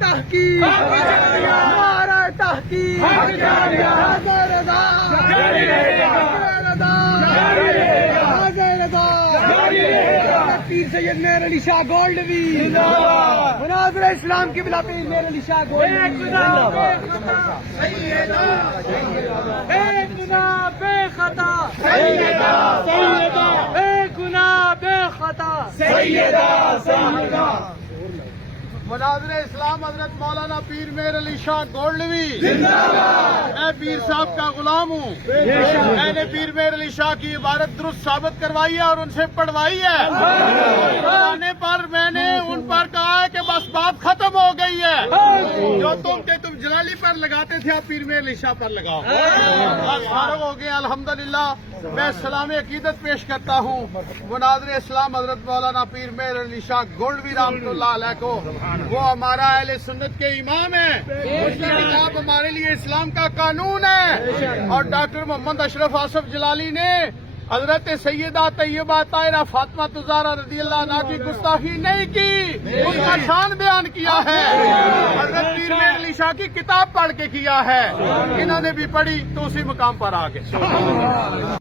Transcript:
تحقیق نعرہ تحقیق حاضر رضا پیر سید مہر علی شاہ گولڈوی مناظر اسلام کی بلا پیر مہر علی شاہ گولڈوی ایک گناہ بے خطا ایک گناہ بے خطا مناظر اسلام حضرت مولانا پیر مہر علی شاہ گولڈوی میں پیر صاحب کا غلام ہوں. میں نے پیر مہر علی شاہ کی عبارت درست ثابت کروائی ہے اور ان سے پڑھوائی ہے. آنے پر میں نے ان پر کہا ہے کہ بس بات ختم ہو گئی ہے. جو تم جلالی پر لگاتے تھے آپ پیر مہر علی شاہ پر لگاؤ. فارغ ہو گئے الحمدللہ. میں سلام عقیدت پیش کرتا ہوں مناظر اسلام حضرت مولانا پیر مہر علی شاہ گولڈوی رحمۃ اللہ علیہ کو. وہ ہمارا اہل سنت کے امام ہیں. اس کی کتاب ہمارے لیے اسلام کا قانون ہے. اور ڈاکٹر محمد اشرف آصف جلالی نے حضرت سیدہ طیبہ طاہرہ فاطمہ زہرا رضی اللہ عنہا کی گستاخی نہیں کی, اس کا شان بیان کیا ہے. حضرت پیر مہر علی شاہ کی کتاب پڑھ کے کیا ہے. انہوں نے بھی پڑھی تو اسی مقام پر آ گئے.